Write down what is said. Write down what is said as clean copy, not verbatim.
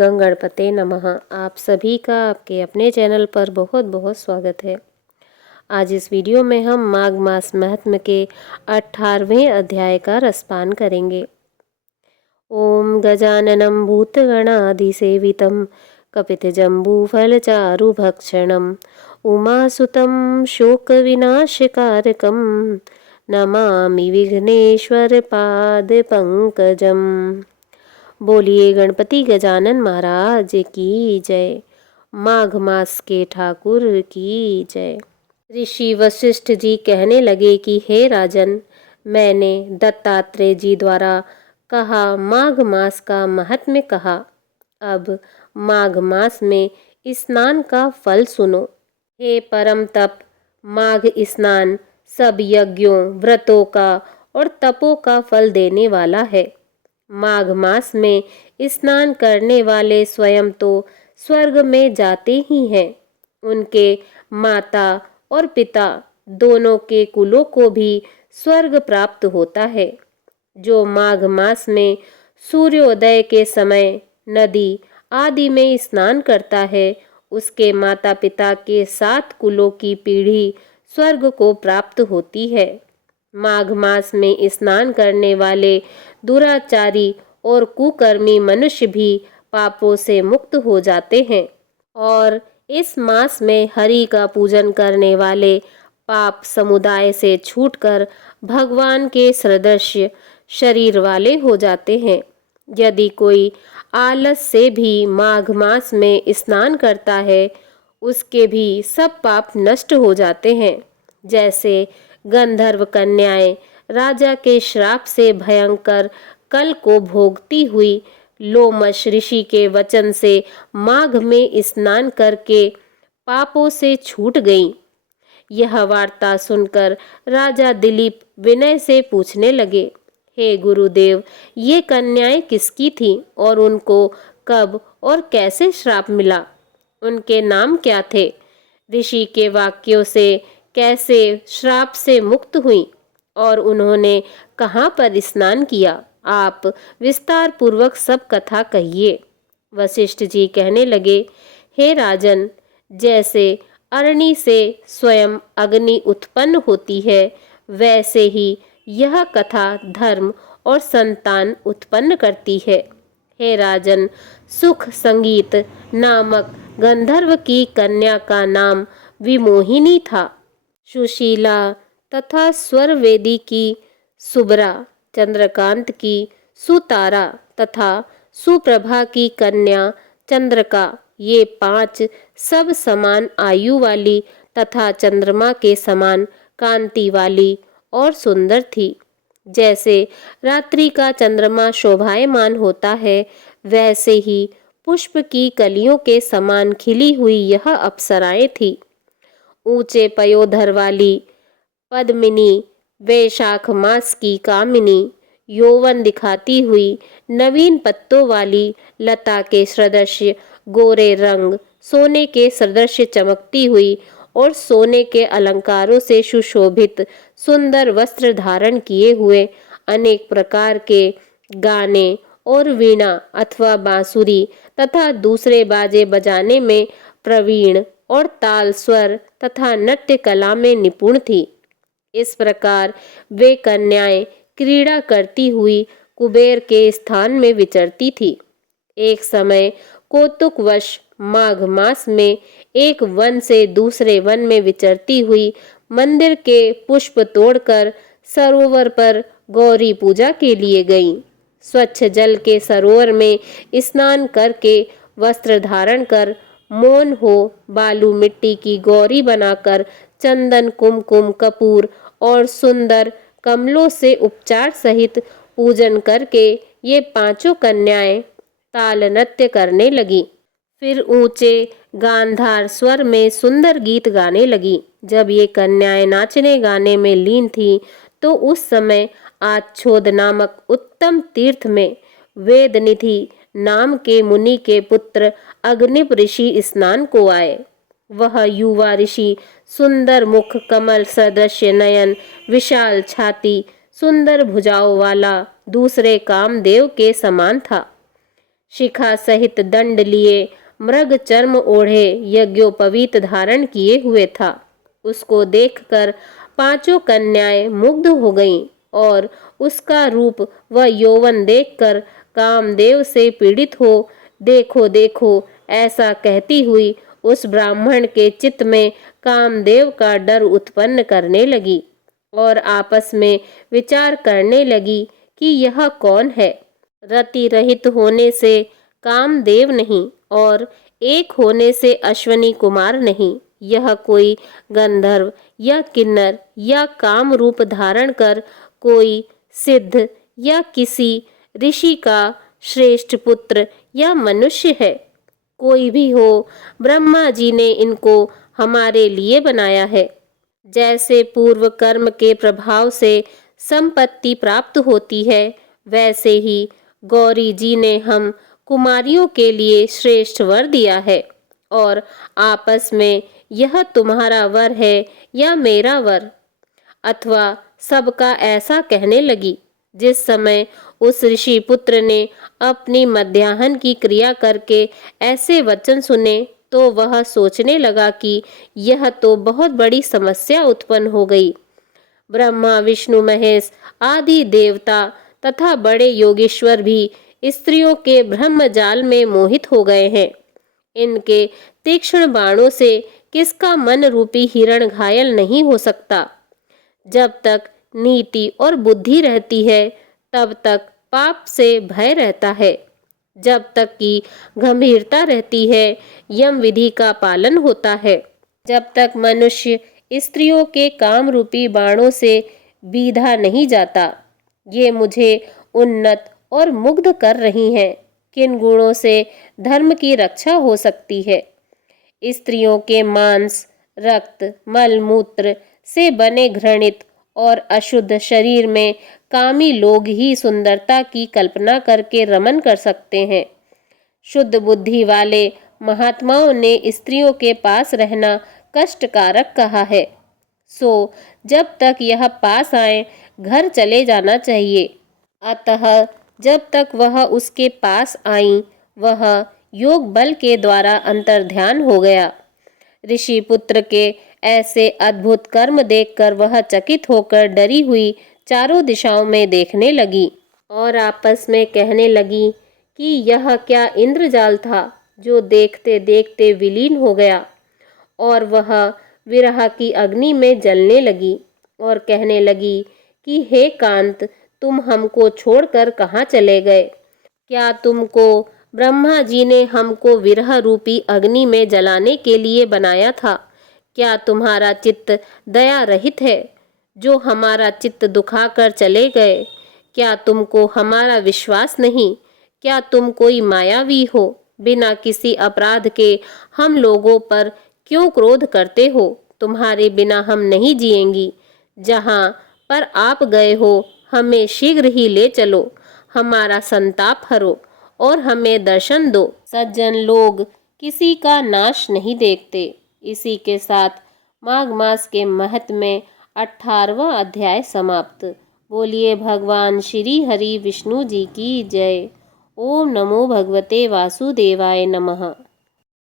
गंगणपते नमः। आप सभी का आपके अपने चैनल पर बहुत बहुत स्वागत है। आज इस वीडियो में हम माघ मास महात्म्य के 18वें अध्याय का रसपान करेंगे। ओम गजाननं भूतगणाधिसेवितं कपितजम्बूफलचारुभक्षणं उमासुतं शोकविनाशकारकं नमामि विघ्नेश्वरपादपङ्कजम्। बोलिए गणपति गजानन महाराज की जय। माघ मास के ठाकुर की जय। ऋषि वशिष्ठ जी कहने लगे कि हे राजन, मैंने दत्तात्रेय जी द्वारा कहा माघ मास का महात्म्य कहा। अब माघ मास में स्नान का फल सुनो। हे परम तप, माघ स्नान सब यज्ञों, व्रतों का और तपों का फल देने वाला है। माघ मास में स्नान करने वाले स्वयं तो स्वर्ग में जाते ही हैं, उनके माता और पिता दोनों के कुलों को भी स्वर्ग प्राप्त होता है। जो माघ मास में सूर्योदय के समय नदी आदि में स्नान करता है, उसके माता पिता के 7 कुलों की पीढ़ी स्वर्ग को प्राप्त होती है। माघ मास में स्नान करने वाले दुराचारी और कुकर्मी मनुष्य भी पापों से मुक्त हो जाते हैं और इस मास में हरि का पूजन करने वाले पाप समुदाय से छूटकर भगवान के सदृश शरीर वाले हो जाते हैं। यदि कोई आलस से भी माघ मास में स्नान करता है, उसके भी सब पाप नष्ट हो जाते हैं। जैसे गंधर्व कन्याएं राजा के श्राप से भयंकर कल को भोगती हुई लोमश ऋषि के वचन से माघ में स्नान करके पापों से छूट गईं। यह वार्ता सुनकर राजा दिलीप विनय से पूछने लगे, हे गुरुदेव, ये कन्याएं किसकी थीं और उनको कब और कैसे श्राप मिला? उनके नाम क्या थे? ऋषि के वाक्यों से कैसे श्राप से मुक्त हुई और उन्होंने कहाँ पर स्नान किया? आप विस्तार पूर्वक सब कथा कहिए। वशिष्ठ जी कहने लगे, हे राजन, जैसे अरणि से स्वयं अग्नि उत्पन्न होती है, वैसे ही यह कथा धर्म और संतान उत्पन्न करती है। हे राजन, सुख संगीत नामक गंधर्व की कन्या का नाम विमोहिनी था। सुशीला तथा स्वरवेदी की सुबरा, चंद्रकांत की सुतारा तथा सुप्रभा की कन्या चंद्रका, ये 5 सब समान आयु वाली तथा चंद्रमा के समान कांति वाली और सुंदर थी। जैसे रात्रि का चंद्रमा शोभायमान होता है, वैसे ही पुष्प की कलियों के समान खिली हुई यह अप्सराएं थी। ऊंचे पयोधर वाली पद्मिनी, वैशाख मास की कामिनी, यौवन दिखाती हुई नवीन पत्तों वाली लता के सदृश गोरे रंग, सोने के सदृश चमकती हुई और सोने के अलंकारों से सुशोभित सुंदर वस्त्र धारण किए हुए, अनेक प्रकार के गाने और वीणा अथवा बांसुरी तथा दूसरे बाजे बजाने में प्रवीण और ताल स्वर तथा नृत्य कला में निपुण थी। इस प्रकार वे कन्याएं क्रीड़ा करती हुई कुबेर के स्थान में विचरती थी। एक समय कौतुकवश माघ मास में एक वन से दूसरे वन में विचरती हुई मंदिर के पुष्प तोड़कर सरोवर पर गौरी पूजा के लिए गईं। स्वच्छ जल के सरोवर में स्नान करके वस्त्र धारण कर मौन हो बालू मिट्टी की गौरी बनाकर चंदन कुमकुम कपूर और सुंदर कमलों से उपचार सहित पूजन करके ये 5 कन्याएं ताल नृत्य करने लगी। फिर ऊंचे गांधार स्वर में सुंदर गीत गाने लगी। जब ये कन्याएं नाचने गाने में लीन थीं, तो उस समय आच्छोद नामक उत्तम तीर्थ में वेदनिधि नाम के मुनि के पुत्र अग्निप ऋषि स्नान को आए। वह युवा ऋषि सुंदर मुख, कमल सदृश नयन, विशाल छाती, सुंदर भुजाओं वाला दूसरे कामदेव के समान था। शिखा सहित दंड लिए, मृग चर्म ओढ़े, यज्ञोपवीत धारण किए हुए था। उसको देखकर पांचों कन्याएं मुग्ध हो गईं और उसका रूप व यौवन देखकर कामदेव से पीड़ित हो देखो देखो ऐसा कहती हुई उस ब्राह्मण के चित्त में कामदेव का डर उत्पन्न करने लगी और आपस में विचार करने लगी कि यह कौन है। रति रहित होने से कामदेव नहीं और एक होने से अश्वनी कुमार नहीं, यह कोई गंधर्व या किन्नर या काम रूप धारण कर कोई सिद्ध या किसी ऋषि का श्रेष्ठ पुत्र या मनुष्य है। कोई भी हो, ब्रह्मा जी ने इनको हमारे लिए बनाया है। जैसे पूर्व कर्म के प्रभाव से संपत्ति प्राप्त होती है, वैसे ही गौरी जी ने हम कुमारियों के लिए श्रेष्ठ वर दिया है और आपस में यह तुम्हारा वर है या मेरा वर, अथवा सबका ऐसा कहने लगी। जिस समय उस ऋषि पुत्र ने अपनी मध्याह्न की क्रिया करके ऐसे वचन सुने तो वह सोचने लगा कि यह तो बहुत बड़ी समस्या उत्पन्न हो गई। ब्रह्मा विष्णु महेश आदि देवता तथा बड़े योगेश्वर भी स्त्रियों के ब्रह्मजाल में मोहित हो गए हैं। इनके तीक्ष्ण बाणों से किसका मन रूपी हिरण घायल नहीं हो सकता। जब तक नीति और बुद्धि रहती है तब तक पाप से भय रहता है। जब तक कि गंभीरता रहती है यम विधि का पालन होता है। जब तक मनुष्य स्त्रियों के काम रूपी बाणों से बीधा नहीं जाता। ये मुझे उन्नत और मुग्ध कर रही हैं। किन गुणों से धर्म की रक्षा हो सकती है? स्त्रियों के मांस, रक्त, मलमूत्र से बने घृणित और अशुद्ध शरीर में कामी लोग ही सुंदरता की कल्पना करके रमन कर सकते हैं। शुद्ध बुद्धि वाले महात्माओं ने स्त्रियों के पास रहना कष्टकारक कहा है। सो जब तक यह पास आए घर चले जाना चाहिए। अतः जब तक वह उसके पास आई वह योग बल के द्वारा अंतर्ध्यान हो गया। ऋषि पुत्र के ऐसे अद्भुत कर्म देखकर वह चकित होकर डरी हुई चारों दिशाओं में देखने लगी और आपस में कहने लगी कि यह क्या इंद्रजाल था जो देखते देखते विलीन हो गया। और वह विरह की अग्नि में जलने लगी और कहने लगी कि हे कांत, तुम हमको छोड़कर कहाँ चले गए? क्या तुमको ब्रह्मा जी ने हमको विरह रूपी अग्नि में जलाने के लिए बनाया था? क्या तुम्हारा चित्त दया रहित है जो हमारा चित्त दुखाकर चले गए? क्या तुमको हमारा विश्वास नहीं? क्या तुम कोई मायावी हो? बिना किसी अपराध के हम लोगों पर क्यों क्रोध करते हो? तुम्हारे बिना हम नहीं जिएंगी। जहाँ पर आप गए हो हमें शीघ्र ही ले चलो, हमारा संताप हरो और हमें दर्शन दो। सज्जन लोग किसी का नाश नहीं देखते। इसी के साथ माघ मास के महत्व में 18वां अध्याय समाप्त। बोलिए भगवान श्री हरि विष्णु जी की जय। ओम नमो भगवते वासुदेवाय नमः।